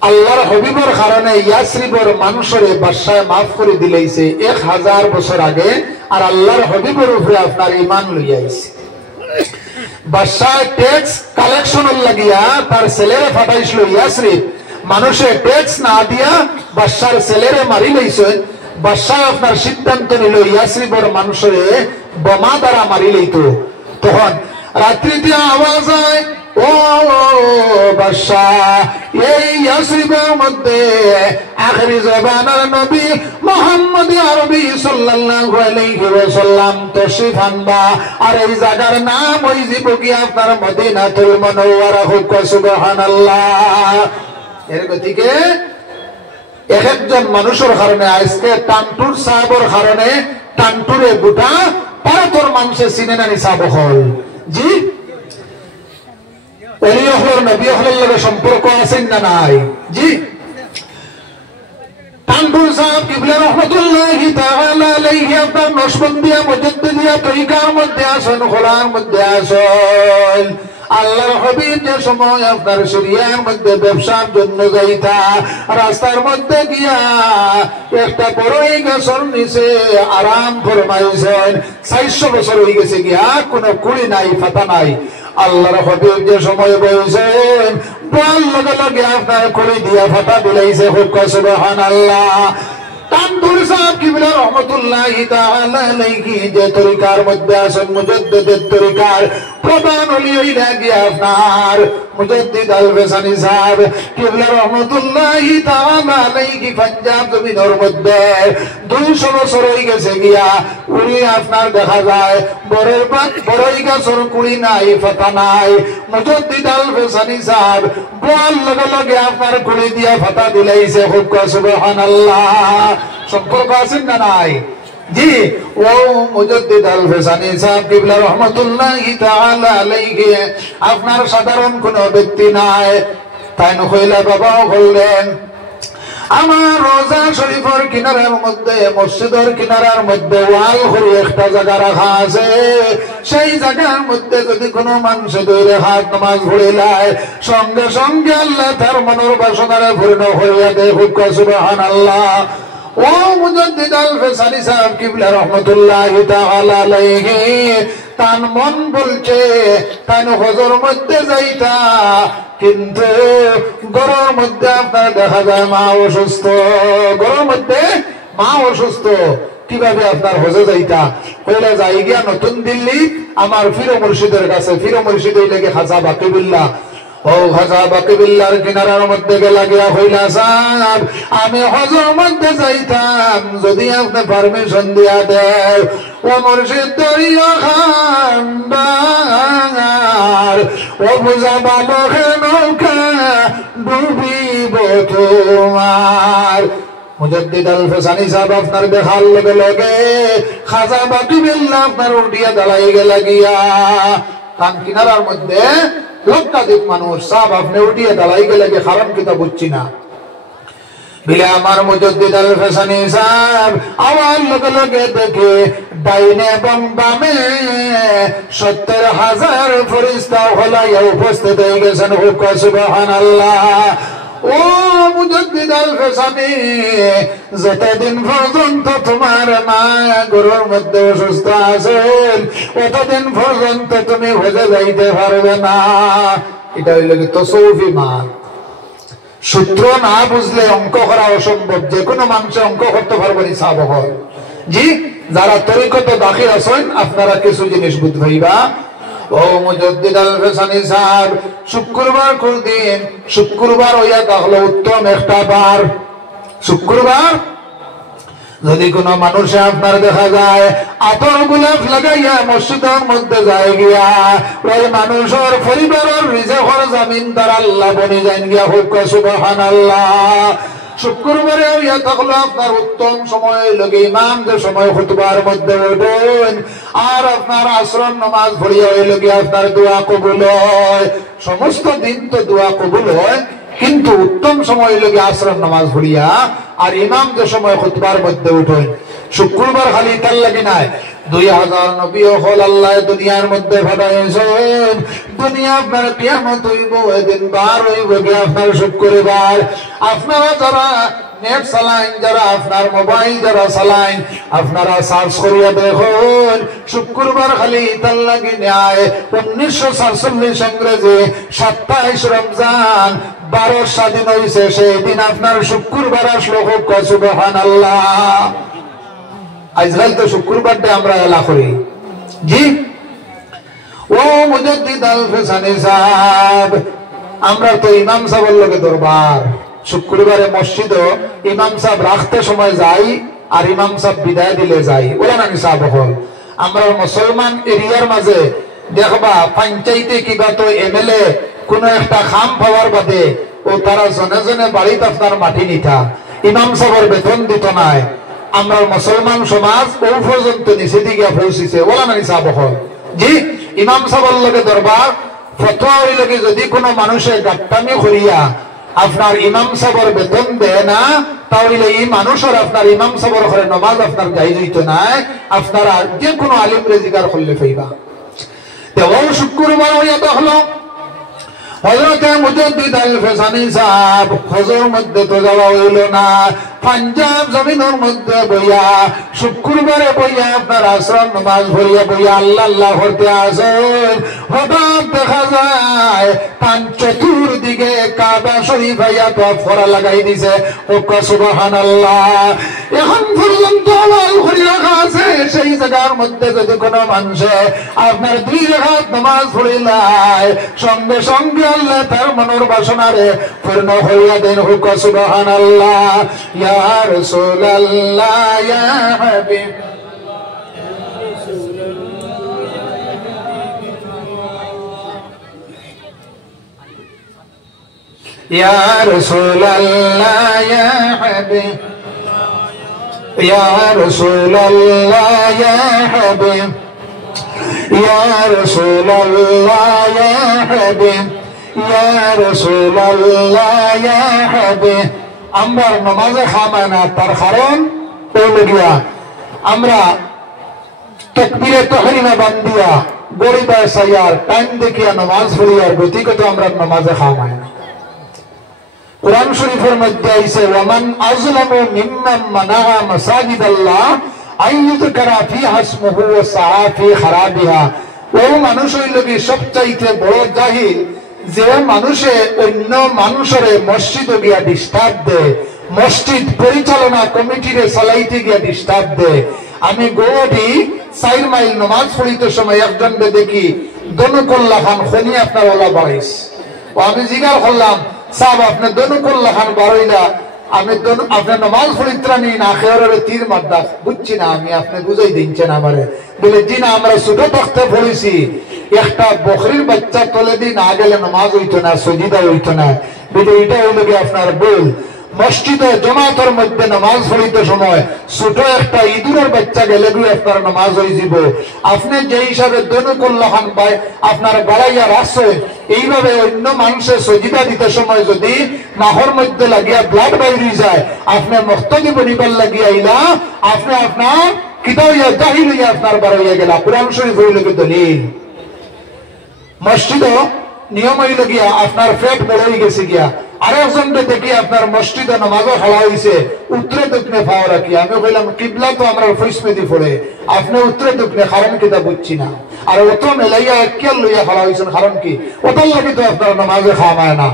আল্লাহর হবিবর কারণে ইয়াসরিবের মানুষরে বাদশাহ মাফ করে দিলেইছে 1000 বছর আগে, আর আল্লাহর হবিবর উপরে আপনার ঈমান লইয়াইছে। বাদশাহ ট্যাক্স কালেকশনের লাগিয়া তার ছেলেরে ফাটাইছিল ইয়াসরিব, মানুষে ট্যাক্স না দিয়া বাদশার ছেলেরে মারি লইছে। বাদশাহ আপনার সিদ্ধান্ত নিল ইয়াসরিবের মানুষরে বোমা দ্বারা মারি লইত। তখন রাত্রিতে আওয়াজ হয়, ও বাদশাহ, এই ইয়াসরিবের মধ্যে আখেরি জবানের নবী মুহাম্মদ আরবি সাল্লাল্লাহু আলাইহি ওয়াসাল্লাম তশরিফ আনবা, আর এই জায়গার নাম হইজিব কি আপনার মদিনাতুল মুনাওয়ারা। হুক সুবহানাল্লাহ। এর গতিকে একজন মানুষের কারণে আজকে টানটুর সাহেবের কারণে টানটুরে গোটা ভারতের মানুষের চিনে নানি সাহেব হল জি? ওলি হল নবী হলের লগে সম্পর্ক আছেন না নাই জি? টানটুর সাহেব কিবলা রহমাতুল্লাহি তাআলা আলাইহি আপনার নশবন্দিয়া মুজাদ্দিদিয়া তরিকার মধ্যে আসেন, খোলার মধ্যে আসেন। আল্লাহর হাবিব যে সময় আপনার সিরিয়ার মধ্যে ব্যবসার জন্য যাইতা, রাস্তার মধ্যে গিয়া একটা বড়ই গাছের নিচে আরাম ফরমাইছেন। 400 বছর হয়ে গেছে গিয়া কোনো কুড়ি নাই, ফাতা নাই। আল্লাহর হাবিব যে সময় বলছেন বল লগে লগে আপনার কুড়ি দিয়া ফাতা দিলাইছে। হুক সুবহানাল্লাহ। টানটুর সাহেব কিবলা রহমাতুল্লাহি তাআলা আলাইহি যে তরিকার মধ্যে আছেন, মুজাদ্দিদের তরিকার প্রধান ওলি হইলা গিয়া আপনার মুজাদ্দিদ আল বেসানি সাহেব কিবলা রহমাতুল্লাহি তাআলা আলাইহি পাঞ্জাব জমিনের মধ্যে 200 বছর হয়ে গেছে গিয়া উনি আপনার দেখা যায় বড়ই গাছের কুড়ি নাই, ফাতা নাই। মুজাদ্দিদ আল বেসানি সাহেব বল লগে লগে আপনার কুড়ি দিয়া ফাতা দিলাইছে। হুক সুবহানাল্লাহ। সম্পর্ক আছেন না নাই জি? ও মুজাদ্দিদ আল ফেসানি সাহেব কিবলা রহমাতুল্লাহি তাআলা আলাইহি আপনার সাধারণ কোন ব্যক্তি নাই, তাই নইলে বাবাও বললেন আমার রোজা শরীফের কিনারার মধ্যে মসজিদের কিনারার মধ্যে ওয়াল করে একটা জায়গা রাখা আছে সেই জায়গার মধ্যে যদি কোনো মানুষ দুই হাত নামাজ পড়িলায় সঙ্গে সঙ্গে আল্লাহ তার মনের বাসনারে পূর্ণ হইয়া দেয় সুবহানাল্লাহ ও মুজাদ্দিদ আল ফেসানি সাহেব কিবলা রাহমাতুল্লাহি তাআলা আলাইহি তার মন বলছে তার হজর মধ্যে যাইতা কিন্তু গরমের মধ্যে আপনার দেখা যায় মা অসুস্থ গরমের মধ্যে মা অসুস্থ কিভাবে আপনার হজে যাইতা কইলা যাই গিয়া নতুন দিল্লি আমার ফিরো মুর্শিদের কাছে ফিরো মুর্শিদ লেগে খাজা বাকিবিল্লাহ ও খাজা বাকিবিল্লাহর কিনারার মধ্যে গেলা গিয়া হইলা সাহেব আমি হজের মধ্যে যাইতাম যদি আপনি পারমিশন দিয়া দেয় ও মুর্শিদ দরিয়া খান্ডার ও বুঝা বালকে নৌকা ডুবিব তোমার মুজাদ্দিদ আল ফেসানি সাহেব আপনার দেখার লগে লগে খাজা বাকিবিল্লাহ আপনার উঠিয়া দাঁড়াই গেলা গিয়া কান কিনারার মধ্যে লক্ষাধিক মানুষ সব আপনি উঠিয়ে দাঁড়াই গেলে খারাপ কিতা বুঝছি না বিলে আমার মুজাদ্দিদ আল ফেসানি সাহেব আমার লগে লগে দেখে ডাইনে এবং বামে ৭০,০০০ ফেরেশতা হলাইয়া উপস্থিত হয়ে গেছেন সুবহানাল্লাহ ও মুজাদ্দিদ আল ফেসানি যতদিন পর্যন্ত তোমার মা গরুর মধ্যে অসুস্থ আছেন ততদিন পর্যন্ত তুমি হজে যাইতে পারবে না এটা হইল কি তসৌফি মাত সূত্র না বুঝলে অঙ্ক করা অসম্ভব যে কোনো মানুষে অঙ্ক করতে পারবে না সাহাব হয় জি যারা তরিকত দাখিল আছেন আপনারা কিছু জিনিস বুঝবাইবা ও মুজাদ্দিদ আল ফেসানি সাহেব শুক্রবার কোন দিন শুক্রবার হইয়া তাহলে উত্তম একটা বার শুক্রবার যদি কোনো মানুষে আপনার দেখা যায় আতর গোলাপ লাগাইয়া মসজিদের মধ্যে যায় গিয়া ওই মানুষের পরিবারের রিজেকের জামিনদার আল্লাহ বনে যান গিয়া হোক সুবহানাল্লাহ শুক্রবারে হইয়া থাকলো আপনার উত্তম সময় লগে ইমাম যে সময় খুতবার মধ্যে উঠেন আর আপনার আসরের নামাজ পড়িয়া হইল গিয়া আপনার দোয়া কবুল হয় সমস্ত দিন তো দোয়া কবুল হয় কিন্তু উত্তম সময় লগে আসরের নামাজ পড়িয়া আর ইমাম যে সময় খুতবার মধ্যে উঠেন শুক্রবার খালি তার লাগে নাই 2000 নবী হল আল্লাহ দুনিয়ার মধ্যে পাঠাইছেন দুনিয়া আপনার কিয়ামত হইব এদিন বার হইব গিয়া আপনার শুক্রবার আপনারা যারা নেট চালাইন যারা আপনার মোবাইল যারা চালাইন আপনারা সার্চ করিয়া দেখুন শুক্রবার খালি তার লাগে নেয় 1947 ইংরেজি 27 রমজান 12 স্বাধীন হয়েছে সেই দিন আপনার শুক্রবার আসলো হোক সুবহানাল্লাহ আজকাল তো শুক্রবার আমরা এলা করি জি ও মুজাদ্দিদ আল ফেসানি সাহেব আমরা তো ইমাম সাহেবের লগে দরবার শুক্রবারে মসজিদে ইমাম সাহেব রাখতে সময় যাই আর ইমাম সাহেব বিদায় দিলে যাই ওলা নাকি সাহেব হল আমরা মুসলমান এরিয়ার মাঝে দেখবা পঞ্চায়েতে কিবা তো এমএলএ কোন একটা খাম পাওয়ার বাদে ও তারা জনে জনে বাড়িতে আপনার মাটি নিতা ইমাম সাহেবের বেতন দিত নাই আমরা মুসলমান সমাজ ও পর্যন্ত নিচে দিকে পৌঁছিছে ওলা নাকি সাহেব হল জি ইমাম সাহেবের লগে দরবার ফতোয়া হইল কি যদি কোনো মানুষের গাট্টামি করিয়া আপনার ইমাম সাহেবের বেতন দেয় না তাহলে এই মানুষের আপনার ইমাম সাহেবের ঘরে নামাজ আপনার জায়েজ হইতো না আপনারা যে কোনো আলিম রেজিকার করলে পাইবা তো শুক্রবার হইয়া তো হলো হযরত মুজাদ্দিদ আল ফেসানি সাহেব হজর মধ্যে তো যাওয়া হইল না পাঞ্জাব জমিনের মধ্যে বইয়া শুক্রবারে বইয়া আপনার আসর নামাজ পড়িয়া বইয়া আল্লাহ আল্লাহ করতে আসেন হঠাৎ দেখা যায় তার চতুর্দিকে কাবা শরীফ হইয়া তো ফরা লাগাই দিছে সুবহানাল্লাহ এখন পর্যন্ত লাল করে রাখা আছে সেই জায়গার মধ্যে যদি কোনো মানুষে আপনার 2 রাকাত নামাজ পড়িলায় সঙ্গে সঙ্গে আল্লাহ তার মনের বাসনারে পূর্ণ হইয়া দেন হুক সুবহানাল্লাহ ইয়া রাসূলুল্লাহ ইয়া হাবিব ইয়া রাসূলুল্লাহ ইয়া হাবিব ইয়া রাসূলুল্লাহ ইয়া হাবিব ইয়া রাসূলুল্লাহ ইয়া হাবিব ইয়া রাসূলুল্লাহ ইয়া হাবিব আমরা নামাজে খামায় না, তার কারণ হইল গিয়া আমরা তাকবীরে তাহরিমা বান্দিয়া গরিবা সাইয়ার টাইম দেখিয়া নামাজ পড়িয়ার গতিগত আমরা নামাজে খামায় না। কুরআন শরীফের মধ্যে আইছে ওয়ামান আযলামু মিম্মান মানাহা মাসাজিদাল্লাহ আইয়ুযকারা ফিহা ইসমুহু ওয়া সাআ ফি খারাবিহা। ও মানুষ হইল কি সবচাইতে বড় জাহিল যে মানুষে অন্য মানুষের মসজিদ গিয়া ডিস্টার্ব দেয়, মসজিদ পরিচালনা কমিটিরে চালাইতে গিয়া ডিস্টার্ব দেয়। আমি গৌহাটি 4 মাইল নামাজ পড়িতে সময় একজন দেখি দনুকল্লা খান খনি আপনার ওলা বাড়াইস। ও আমি জিজ্ঞাসা করলাম সাহেব আপনি দনুকল্লা খান বাড়াইলা আপনি আপনার নামাজ পড়িত্রানি না খেয়ারে তীর মাদ্দা বুঝছি না আমি, আপনি বুঝাই দিচ্ছেন আমারে। বলে জি না আমরা ছোট থাকতে পড়েছি একটা বকরির বাচ্চা তলে দিন না গেলে নামাজ হইতো না, সজিদা হইতো না। বলে এটা হইল কি আপনার বল মসজিদে জমাতের মধ্যে নামাজ পড়িতে সময় ছোট একটা ইঁদুরের বাচ্চা গেলে গিয়ে আপনার নামাজ হয়ে যাব। আপনি যে হিসাবে দনুকুল্লাহ খান ভাই আপনার বাড়াইয়া রাখছে এইভাবে অন্য মানুষের সজিদা দিতে সময় যদি নাহর মধ্যে লাগিয়া ব্লাড বাইরে যায় আপনি মক্তদি বনিবার লাগিয়া আইলা আপনি আপনার কিতা হইয়া জাহিল হইয়া আপনার বাড়াইয়া গেলা। কুরআন শরীফ হইল কি দলিল। মসজিদও নিয়ম হইল গিয়া আপনার পেট বড় হয়ে গেছে গিয়া আরেকজনকে দেখি আপনার মসজিদে নামাজও খাওয়া হয়েছে উত্তরে দক্ষিণে খাওয়া রাখি। আমি কইলাম কিবলা তো আমরা ফৈসমেদি পড়ে আপনি উত্তরে দক্ষিণে কারণ কিতা বুঝছি না। আর অত মেলাইয়া একিয়াল লইয়া খাওয়া হয়েছেন কারণ কি ওটার লাগি তো আপনার নামাজে খাওয়া না।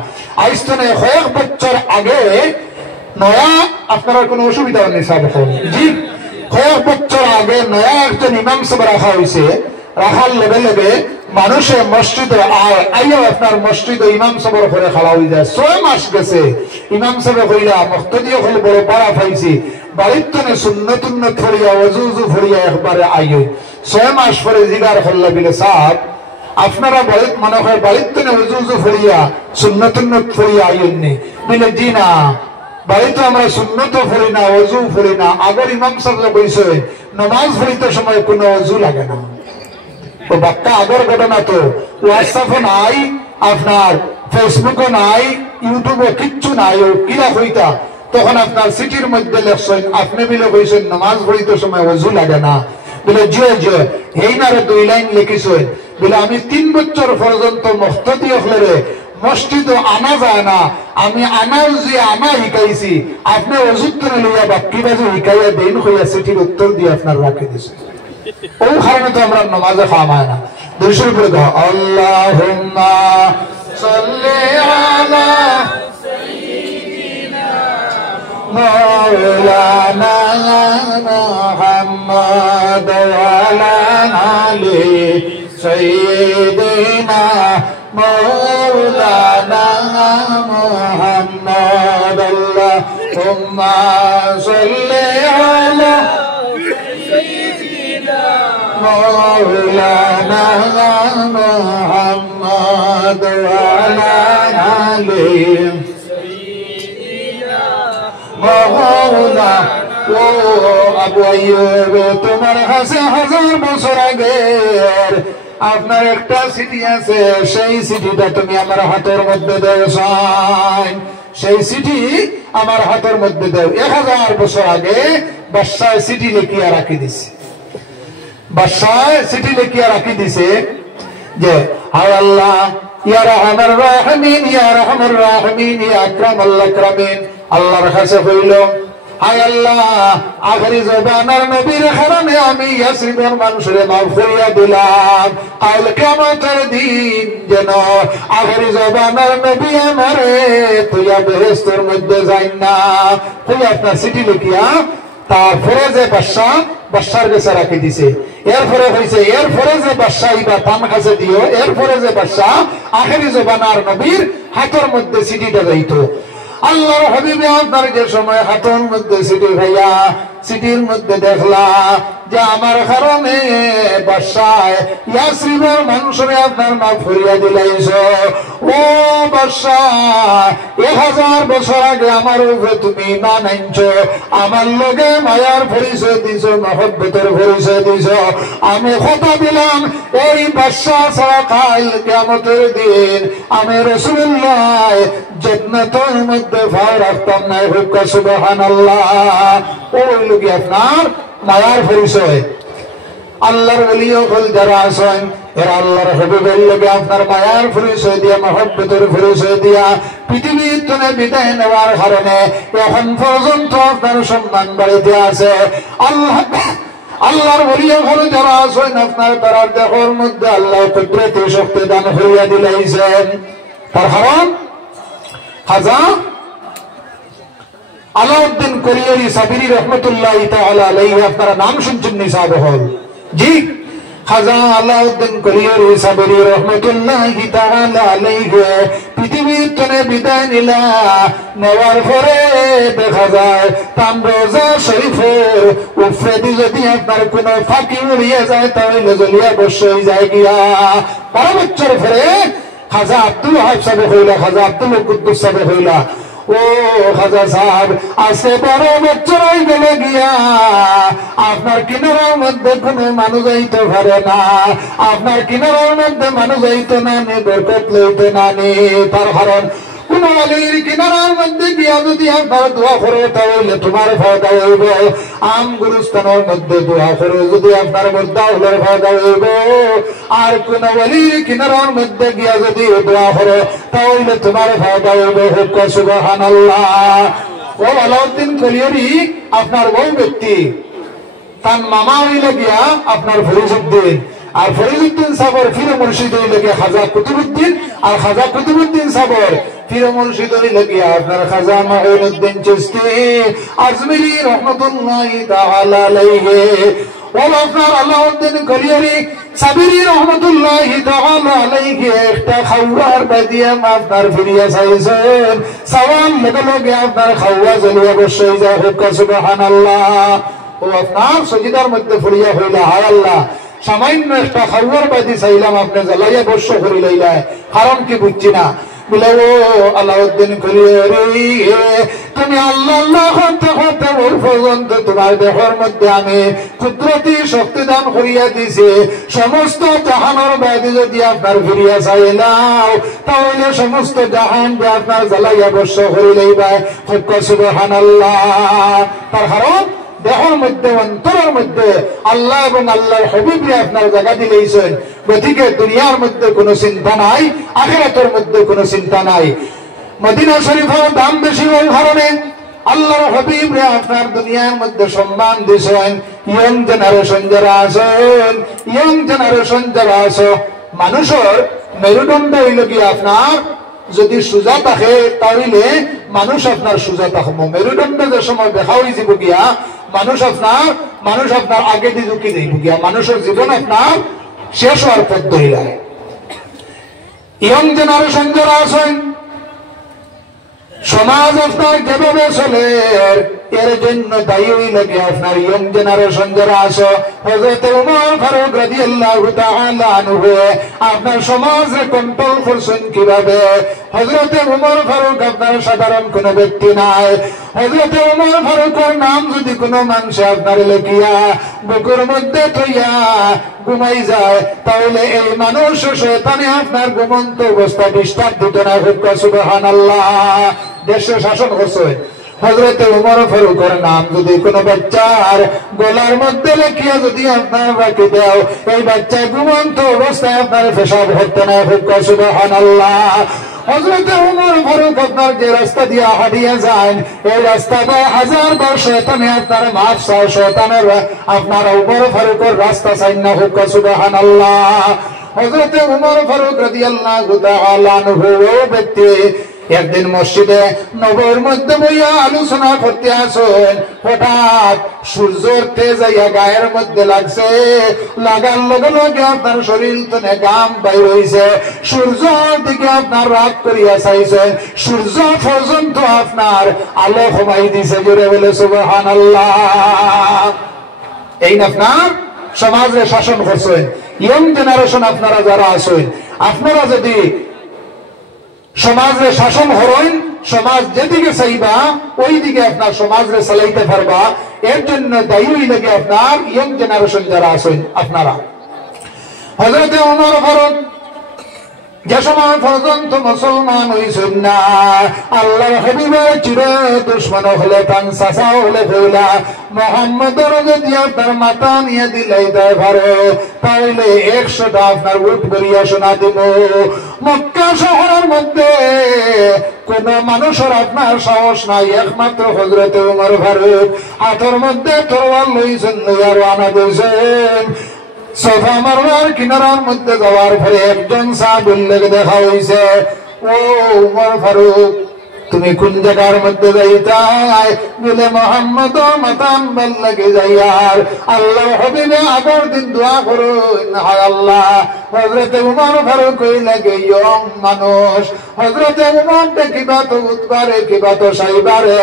আইস্তনে কয়েক বছর আগে নয়া আপনার কোনো অসুবিধা নেই সাহেব জি কয়েক বছর আগে নয়া একজন ইমাম সাহেব রাখা হয়েছে। রাখার লেবে লেবে মানুষে মসজিদে আইয়া আপনার মসজিদে ইমাম সাহেবের ঘরে খাওয়া হয়ে যায়। 6 মাস গেছে ইমাম সাহেব কইলা মুক্তদিও হল বড় পাড়া পাইছি বাড়িতে সুন্নতুন্নত ফরিয়া ওযু ফরিয়া একবারে আইয় 6 মাস পরে জিগার হল্লা বিলে সাহেব আপনারা বাড়িতে মনে হয় বাড়িতে ওযু ফরিয়া সুন্নতুন্নত ফরিয়া আইয়নি বিলে জি না বাড়িতে আমরা সুন্নত ফরি না ওযু ফরি না। আগর ইমাম সাহেব কইছে নামাজ পড়িতে সময় কোনো ওযু লাগে না। ও বাক্কা আগর ঘটনা তো হোয়াটসঅ্যাপও নাই আপনার ফেসবুকও নাই ইউটিউবও কিচ্ছু নাই। ও কিরা হইতা তখন আপনার সিটির মধ্যে লেখছেন আপনি বিলে কইছেন নামাজ পড়িতে সময় ওযু লাগে না বলে জিও জিও এই নারে 2 লাইন লিখিছেন বলে আমি 3 বছর পর্যন্ত মুক্তদি হলে মসজিদও আনা যায় না আমি আনাও যে আনা শিকাইছি আপনি অযুত্তরে লইয়া বাক্কি বাজু শিকাইয়া দেন হইয়া সিটির উত্তর দিয়ে আপনার রাখি দিছে। ও কারণে তো আমরা নামাজে খাওয়ায় না। দুরূদ পড়ে দাও আল্লাহুম্মা সাল্লি আলা সাইয়্যিদিনা মাওলানা মুহাম্মাদ ওয়া আলা আলি সাইয়্যিদিনা মাওলানা মুহাম্মাদ আল্লাহুম্মা সাল্লি আলা مولانا محمد وعلى آله سيدنا مولانا ও আবু আইয়ুব তোমার কাছে 1000 বছর আগে আপনার একটা সিটি আছে সেই সিটিটা তুমি আমার হাতের মধ্যে দাও সাইন সেই সিটি আমার হাতের মধ্যে দাও। 1000 বছর আগে বাদশাহ সিটি লিখিয়া রাখি দিছে। বাদশাহ চিঠি লিখিয়া রাখি দিছে যে হায় আল্লাহ ইয়া রাহমার রাহিমিন ইয়া রাহমার রাহিমিন ইয়া আকরামাল আকরামিন আল্লাহর কাছে কইল হায় আল্লাহ আখেরি জবানার নবীর কারণে আমি ইয়াসরিবের মানুষরে মাফ করিয়া দিলাম কাল কিয়ামতের দিন যেন আখেরি জবানার নবী আমারে তুইয়া বেহেশতের মধ্যে যাইন না। কই আপনার চিঠি লিখিয়া তারপরে যে বাদশার কাছে রাখি দিছে। এরপরে হয়েছে এরপরে যে বাদশাহ ইবা তান কাছে দিও এরপরে যে বাদশাহ আখেরি জবানার নবীর হাতের মধ্যে চিঠিটা যাইতো। আল্লাহর হাবিবে আপনার যে সময় হাতের মধ্যে চিঠি ভাইয়া চিঠির মধ্যে দেখলা যে আমার কারণে বাদশাহ ইয়াসরিবের মানুষরে আপনার মাফ করিয়া দিলাইছ। ও বাদশাহ 1000 বছর আগে আমার উপরে তুমি ঈমান আনছো, আমার লগে মায়ার পরিচয় দিছ, মহব্বতের পরিচয় দিছ। আমি কথা দিলাম এই বাদশাহ ছাড়া কাল কিয়ামতের দিন আমি রাসূলুল্লাহ জান্নাতের মধ্যে ভাই রাখতাম না। সুবহানাল্লাহ। ওই লোক আপনার মায়ার পরিচয়। আল্লাহর ওলি হল যারা আছেন এরা আল্লাহর হাবিবের লগে আপনার মায়ার পরিচয় দিয়া, মহব্বতের পরিচয় দিয়া পৃথিবীর থেকে বিদায় নেওয়ার কারণে এখন পর্যন্ত আপনার সম্মান বাড়িতে আছে। আল্লাহর ওলি হল যারা আছেন আপনার তার দেহের মধ্যে আল্লাহ কুদরতি শক্তি দান করিয়া দিলাইছেন। তার কারণ খাজা আলাউদ্দিন কোরিয়ারি সাবিরি রহমতুল্লাহি তাআলা আলাইহি, আপনারা নাম শুনছেন নিসাব হল? জি, খাজা আলাউদ্দিন কোরিয়ারি সাবিরি রহমতুল্লাহি তাআলা আলাইহি পৃথিবীর থেকে বিদায় নিলা। নেওয়ার পরে দেখা যায় তার রোজা শরীফের উপরে যদি আপনার কোন ফাঁকি উড়িয়ে যায় তাহলে জ্বলিয়া বসে যায় গিয়া। 12 বছর পরে খাজা আব্দুল ওয়াহাব সাহেব হইলা, খাজা আব্দুল কুদ্দুস সাহেব হইলা। ও খাজা সাহেব আজকে 12 বছর হয়ে গেল গিয়া আপনার কিনারার মধ্যে কোনো মানুষ যাইতে পারে না, আপনার কিনারার মধ্যে মানুষ যাইতে না নে, বরকত লইতে না নে। তার কারণ কোন আলীর কিনারার মধ্যে গিয়া যদি আপনার দোয়া করে তাহলে তোমার ফায়দা হইব। আম গুরুস্থানের মধ্যে দোয়া করে যদি আপনার মধ্যে ফায়দা হইব। আর কোন আলীর কিনারার মধ্যে গিয়া যদি দোয়া করে তাহলে তোমার ফায়দা হইব। সুবহানাল্লাহ। ও আলাউদ্দিন কোরিয়ারি আপনার ওই ব্যক্তি তার মামা হইলে গিয়া আপনার ফরিজউদ্দিন, আর ফরিজউদ্দিন সাবর ফিরে মুর্শিদ হইলে গিয়া খাজা কুতুবউদ্দিন, আর খাজা কুতুবউদ্দিন সাবর ফিরে মুর্শিদ হইলে গিয়া আপনার খাজা মাঈনুদ্দিন চিশতি আজমিরি রহমাতুল্লাহি তাআলা আলাইহি। ও আপনার আলাউদ্দিন কোরিয়ারি সাবিরি রহমাতুল্লাহি তাআলা আলাইহি একটা খাওয়ার বাদিয়া আপনার ফিরিয়া চাইছেন, সওয়াল লগে লগে আপনার খাওয়া জ্বলিয়া বসে যায়। সুবহানাল্লাহ। ও আপনার সজিদার মধ্যে ফুরিয়া হইলা, হায় আল্লাহ সামান্য একটা খাওয়ার বাদি চাইলাম আপনি জ্বালাইয়া বর্ষ করি লইলা, কারণ কি বুঝছি না। বলে ও আলাউদ্দিন কোরিয়ারি তুমি আল্লাহ আল্লাহ করতে করতে ওই পর্যন্ত তোমার দেহের মধ্যে আমি কুদরতি শক্তি দান করিয়া দিছি। সমস্ত জাহানের বাদি যদি আপনার ফিরিয়া চাইলাও তাহলে সমস্ত জাহান আপনার জ্বালাইয়া বর্ষ করি লইবা। সুবহানাল্লাহ। তার কারণ দেহের মধ্যে অন্তরের মধ্যে আল্লাহ এবং আল্লাহর হাবিবরে আপনার জায়গা দিলেইছেন। গতিকে দুনিয়ার মধ্যে কোনো চিন্তা নাই, আখিরাতের মধ্যে কোনো চিন্তা নাই। মদিনা শরীফের দাম বেশি হওয়ার কারণে আল্লাহর হাবিবরে আপনার দুনিয়ার মধ্যে সম্মান দিয়েছেন। ইয়ং জেনারেশন যারা আছেন, ইয়ং জেনারেশন যারা আছে, মানুষের মেরুদণ্ড হইল কি আপনার যদি সোজা থাকে তাহলে মানুষ আপনার সোজা থাকবো। মেরুদণ্ড যে সময় দেখা হয়ে যাব গিয়া মানুষ আপনার আগে দিয়ে ঢুকি যাইব গিয়া, মানুষের জীবন আপনার শেষ হওয়ার পথ ধরিলায়। ইয়ং জেনারেশন যারা আছেন, সমাজ আপনার যেভাবে চলে এর জন্য দায়ী হইলে কি আপনার ইয়ং জেনারেশন যারা আছে। হযরত ওমর ফারুক রাদিয়াল্লাহু তাআলা আনহু আপনার সমাজে কন্ট্রোল করছেন কিভাবে। হযরত ওমর ফারুক আপনার সাধারণ কোন ব্যক্তি নাই। হযরত ওমর ফারুকের নাম যদি কোনো মানুষ আপনার লেখিয়া বুকের মধ্যে থইয়া ঘুমাই যায় তাহলে এই মানুষ শয়তানে আপনার ঘুমন্ত অবস্থা ডিস্টার্ব দিত না। সুবহানাল্লাহ। দেশে শাসন করছে। হযরত ওমর ফারুকের নাম যদি কোনো বাচ্চার গলার মধ্যে লেখিয়া যদি আপনার রাখি দাও এই বাচ্চা ঘুমন্ত অবস্থায় আপনার পেশাব হতো না। সুবহানাল্লাহ। হযরত ওমর ফারুক আপনার যে রাস্তা দিয়ে হাঁটিয়ে যান এই রাস্তাটা 1000 বার শয়তানে আপনার মাফ চায়, শয়তানের আপনার ওমর ফারুকের রাস্তা চাই না। সুবহানাল্লাহ। হযরত ওমর ফারুক রাদিয়াল্লাহু তাআলা আনহু ব্যক্তি একদিন মসজিদে নবীর মধ্যে বইয়া আলোচনা করতে আসেন, হঠাৎ সূর্যের তেজ আইয়া গায়ের মধ্যে লাগছে, লাগার লগে লগে আপনার শরীর থেকে ঘাম বাইর হইছে, সূর্যের দিকে আপনার রাগ করিয়া চাইছেন, সূর্য পর্যন্ত আপনার আলো কমাই দিছে। জোরে বলে সুবহানাল্লাহ। এই না আপনার সমাজে শাসন করছেন। ইয়ং জেনারেশন আপনারা যারা আছেন, আপনারা যদি সমাজে শাসন করেন, সমাজ যেদিকে চাইবা ওই দিকে আপনার সমাজে চালাইতে পারবা। এর জন্য দায়ী লাগে আপনার ইয়ং জেনারেশন যারা আছেন আপনারা। হযরত ওমর ফারুক যে সময় পর্যন্ত মুসলমান হইছেন না, আল্লাহর হাবিবের চির দুশমন হলে তান চাচা হলে ফেলা মোহাম্মদের যদি আপনার মাথা নিয়ে দিলাইতে পারে, তাহলে 100টা আপনার উট করিয়া শোনা দিব। মক্কা শহরের মধ্যে কোন মানুষের আপনার সাহস নাই, একমাত্র হযরত ওমর ফারুক হাতের মধ্যে তরোয়াল লইছেন, লইয়া রওনা দিয়েছেন। সোফা মারওয়ার কিনারার মধ্যে যাওয়ার পরে একজন সাহাবীকে দেখা হইছে, ও ওমর ফারুক তুমি কোন জায়গার মধ্যে যাইতাই? বলে মুহাম্মদ মাতান বল লাগে যাইয়ার আল্লাহর হাবিবে আগর দিন দোয়া করুন, হায় আল্লাহ হযরত ওমর ফারুক কই লাগে ইয়ং মানুষ, হযরত ওমর দেখিবা তো উৎবারে কিবা তো সাইবারে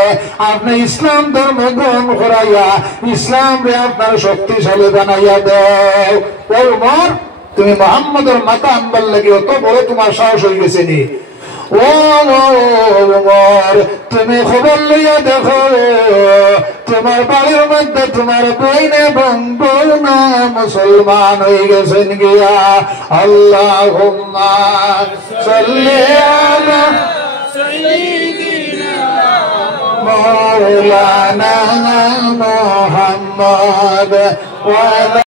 আপনি ইসলাম ধর্ম গ্রহণ করাইয়া ইসলাম রে আপনার শক্তিশালী বানাইয়া দেও। ও ওমর তুমি মুহাম্মদের মাথা আনবার লাগে অত বড় তোমার সাহস হয়ে গেছে নি? ও ওমর তুমি খবর লইয়া দেখো, তোমার বাড়ির মধ্যে তোমার বইন এবং বৌমা মুসলমান হয়ে গেছেন গিয়া। আল্লাহুম্মা সাল্লি আলা সাইয়্যিদিনা মাওলানা মুহাম্মদ ওয়া